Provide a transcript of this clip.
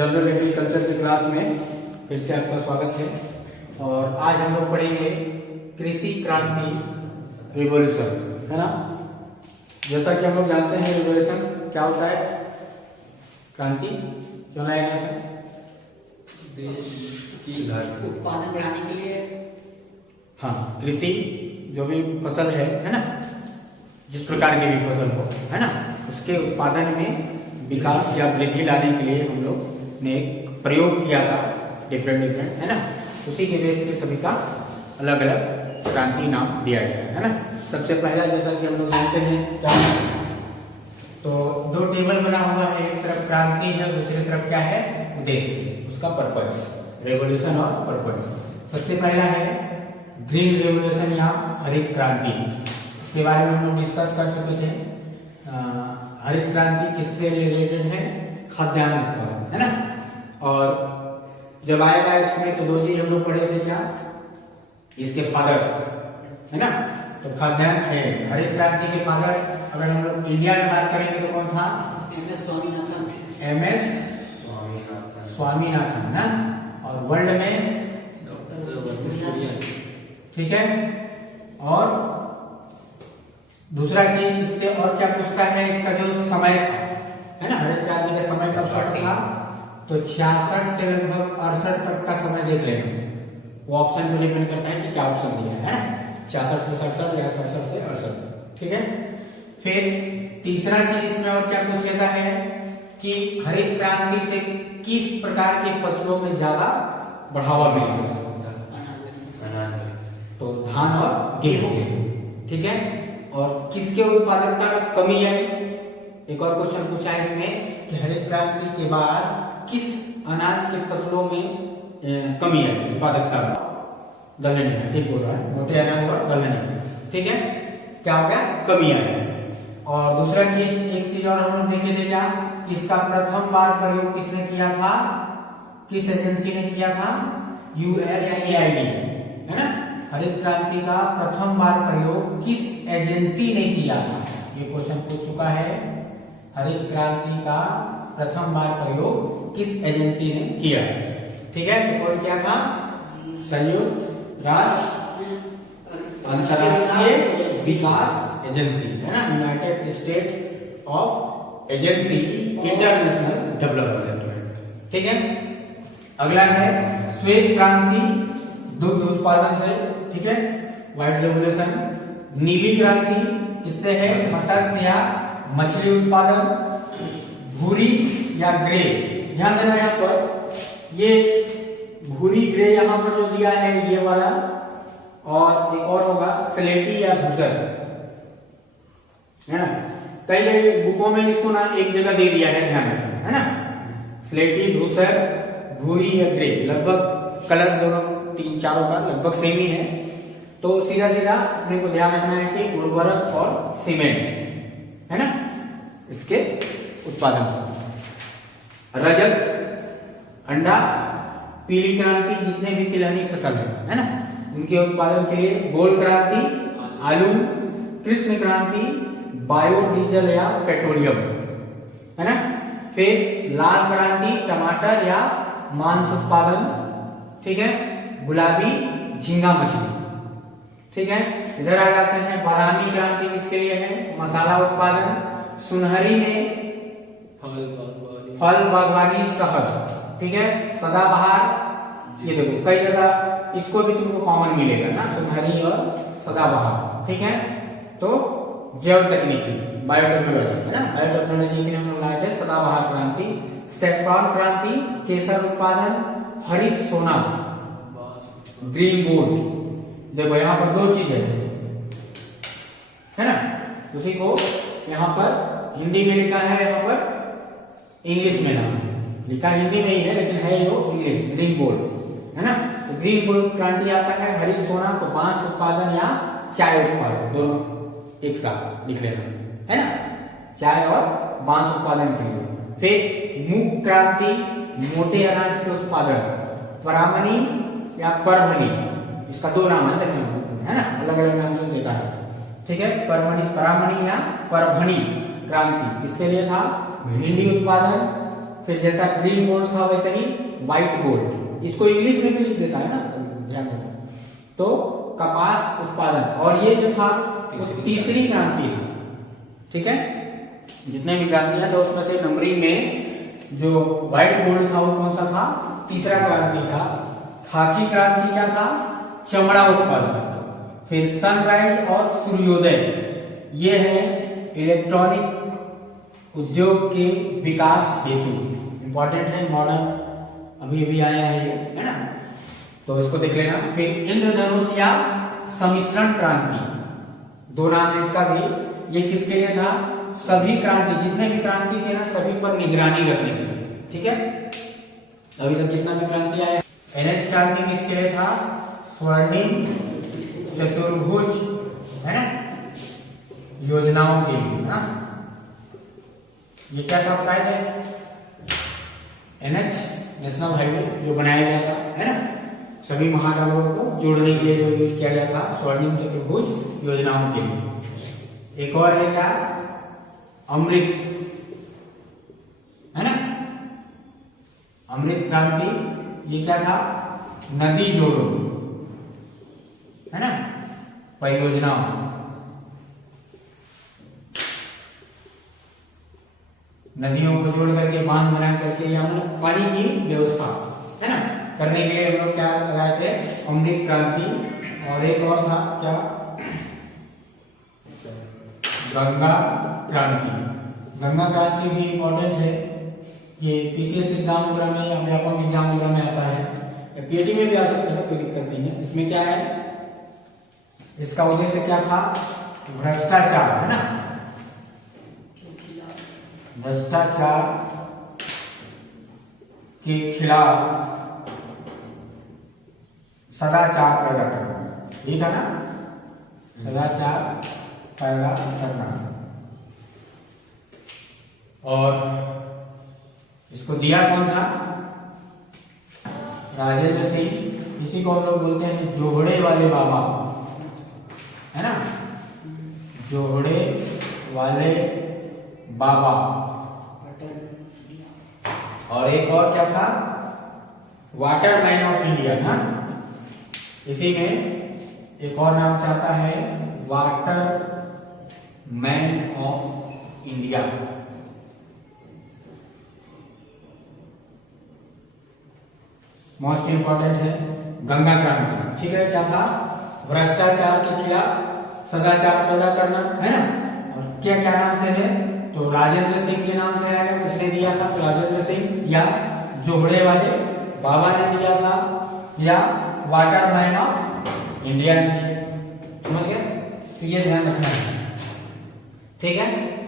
General agriculture की class में फिर से आपका स्वागत है। और आज हम लोग पढ़ेंगे कृषि क्रांति रिवॉल्यूशन, है ना। जैसा कि हम लोग जानते हैं रिवॉल्यूशन क्या होता है, क्रांति क्यों लाया गया था? देश की उत्पादन बढ़ाने के लिए। हाँ, कृषि जो भी फसल है ना, जिस प्रकार की भी फसल हो, है ना, उसके उत्पादन में विकास या वृद्धि लाने के लिए हम लोग ने एक प्रयोग किया था डिफरेंट, है ना। उसी के बेस पे सभी का अलग अलग क्रांति नाम दिया गया है ना। सबसे पहला जैसा कि हम लोग जानते हैं क्या, तो दो टेबल बना हुआ है, एक तरफ क्रांति है, दूसरी तरफ क्या है, उद्देश्य, उसका पर्पस, रेवोल्यूशन और पर्पस। सबसे पहला है ग्रीन रेवोल्यूशन या हरित क्रांति। इसके बारे में हम लोग डिस्कस कर चुके थे। हरित क्रांति किससे रिलेटेड है? खाद्यान्न उत्पादन, है ना। और जब आएगा इसमें तो दो चीज हम लोग पढ़े थे, क्या, इसके फादर, है ना। तो खाद्यान्न है हरित क्रांति के फादर। अगर हम लोग इंडिया में बात करेंगे तो कौन था? एमएस स्वामीनाथन। एमएस स्वामीनाथन ना। और वर्ल्ड में ठीक है। और दूसरा चीज इससे और क्या पूछता है, इसका जो समय था, है ना, हरित क्रांति का समय कब स्टार्ट था? तो 66 से लगभग 68 तक का समय देख लेंगे। वो ऑप्शन पे डिपेंड करता है कि क्या ऑप्शन दिया है ना, 66 से 67 या 67 से 68, ठीक है। फिर तीसरा चीज इसमें और क्या पूछ लेता है कि हरित क्रांति से किस प्रकार के फसलों में ज्यादा बढ़ावा मिलेगा? तो धान और गेहूं, ठीक है। और किसके उत्पादकता में कमी आई? एक और क्वेश्चन पूछा है इसमें कि हरित क्रांति के बाद किस अनाज के फसलों में कमी आई उत्पादकता में? दलहनी है, ठीक बोल रहा है, मोटे अनाज और दलहनी, ठीक है। क्या हो गया? कमी आई। और दूसरा चीज, एक चीज और हम लोग देखे थे क्या, इसका प्रथम बार प्रयोग किसने किया था, किस एजेंसी ने किया था? यूएसएआईडी, है ना। हरित क्रांति का प्रथम बार प्रयोग किस एजेंसी ने किया था? ये क्वेश्चन पूछ चुका है। हरित क्रांति का प्रथम बार प्रयोग किस एजेंसी ने किया, ठीक है। तो कौन क्या था? संयुक्त राष्ट्र अंतरराष्ट्रीय विकास एजेंसी, है ना, United state of agency international development, ठीक है। अगला है श्वेत क्रांति दुग्ध उत्पादन से, ठीक है, व्हाइट रेवोल्यूशन। नीली क्रांति इससे है मत्स्य या मछली उत्पादन। भूरी या ग्रे, ध्यान देना यहाँ पर, ये भूरी ग्रे यहाँ पर जो दिया है ये वाला, और एक और होगा स्लेटी या धूसर, है ना। कई कई बुकों में इसको ना एक जगह दे दिया है, ध्यान रखना, है ना। स्लेटी, धूसर, भूरी या ग्रे, लगभग कलर दोनों तीन चारों का लगभग सेम ही है। तो सीधा सीधा अपने को ध्यान रखना है कि उर्वरक और सीमेंट, है ना, इसके उत्पादन से। रजत, अंडा, पीली क्रांति, जितने भी तिलहनी फसल है ना, उनके उत्पादन के लिए। गोल्ड क्रांति आलू, कृष्ण क्रांति बायोडीजल या पेट्रोलियम, है ना। फिर लाल क्रांति टमाटर या मांस उत्पादन, ठीक है। गुलाबी झींगा मछली, ठीक है। इधर आ जाते हैं बादामी क्रांति, किसके लिए है? मसाला उत्पादन। सुनहरी में फल बागवानी शहद, ठीक है। सदाबहार, ये देखो कई जगह इसको भी तुमको कॉमन मिलेगा ना, सुनहरी और सदाबहार, ठीक है। तो जैव तकनीकी, बायोटेक्नोलॉजी, है ना, बायोटेक्नोलॉजी के लिए हम लोग लाए थे सदाबहार क्रांति। सैफरॉन क्रांति केसर उत्पादन। हरित सोना, ग्रीन गोल्ड। देखो यहाँ पर दो चीजें है ना, उसी को यहाँ पर हिंदी में लिखा है, यहाँ पर इंग्लिश में नाम है, लिखा हिंदी में ही है लेकिन है वो इंग्लिश, ग्रीन गोल्ड, है ना। तो ग्रीन गोल्ड क्रांति आता है। हरित सोना तो बांस उत्पादन या चाय उत्पादन, दोनों एक साथ लिख लेना, है ना, चाय और बांस उत्पादन के लिए। फिर मूंग क्रांति मोटे अनाज के उत्पादन। परामनी या परभनी, इसका दो नाम है, है ना, अलग अलग नाम से देता है, ठीक है। परामनी या परभनी क्रांति किसके लिए था? भिंडी उत्पादन। फिर जैसा ग्रीन गोल्ड था वैसे ही व्हाइट गोल्ड, इसको इंग्लिश में भी लिख देता है ना, ध्यान रखना। तो कपास उत्पादन, और ये जो था वो तीसरी क्रांति थी, ठीक है। जितने भी क्रांतियां था उसमें से नंबरिंग में जो व्हाइट गोल्ड था वो कौन सा था, तीसरा क्रांति था। खाकी क्रांति क्या था, चमड़ा उत्पादन। फिर सनराइज और सूर्योदय, ये है इलेक्ट्रॉनिक उद्योग के विकास हेतु, इंपॉर्टेंट है, मॉडर्न अभी अभी आया है ये, है ना, तो इसको देख लेना। फिर इंद्रधनुष या सम्मिश्रण क्रांति, दो नाम है इसका भी, ये किसके लिए था, सभी क्रांति, जितने भी क्रांति थे ना सभी पर निगरानी रखने के लिए, ठीक है। अभी तक जितना भी क्रांति आया, NH क्रांति किसके लिए था, स्वर्णिम चतुर्भुज, है ना, योजनाओं के लिए ना। ये क्या था बताए थे, NH नेशनल हाईवे जो बनाया गया था, है ना, सभी महानगरों को जोड़ने के लिए जो यूज किया गया था, स्वर्णिम चतुर्भुज योजनाओं के लिए। एक और है क्या, अमृत, है ना, अमृत क्रांति, ये क्या था, नदी जोड़ो, है ना, परियोजना, नदियों को जोड़ करके बांध बना करके या मतलब पानी की व्यवस्था, है ना, करने के लिए हम लोग क्या लगाए थे, अमृत क्रांति। और एक और था क्या, गंगा क्रांति। गंगा क्रांति भी इंपॉर्टेंट है, ये PCS एग्जाम वगैरह में या व्यापक एग्जाम वगैरह में आता है, PAT में भी आ सकता है, कोई दिक्कत नहीं है। इसमें क्या है, इसका उद्देश्य क्या था, भ्रष्टाचार, है ना, भ्रष्टाचार के खिलाफ सदाचार पैदा करना, ये था ना, सदाचार पैदा करना। और इसको दिया कौन था, राजेंद्र सिंह, इसी को हम लोग बोलते हैं जोहड़े वाले बाबा, है ना, जोहड़े वाले बाबा। और एक और क्या था, वाटर मैन ऑफ इंडिया ना, इसी में एक और नाम चाहता है, water man of India. Most important है गंगा क्रांति, ठीक है। क्या था, भ्रष्टाचार के खिलाफ सदाचार पैदा करना, है ना, और क्या क्या नाम से है, तो राजेंद्र सिंह के नाम से आएगा, किसने दिया था, राजेंद्र सिंह, या जोहड़े वाले बाबा ने दिया था, या वाटर मैन ऑफ इंडिया ने दिया, समझ गए। तो ये ध्यान रखना है, ठीक है।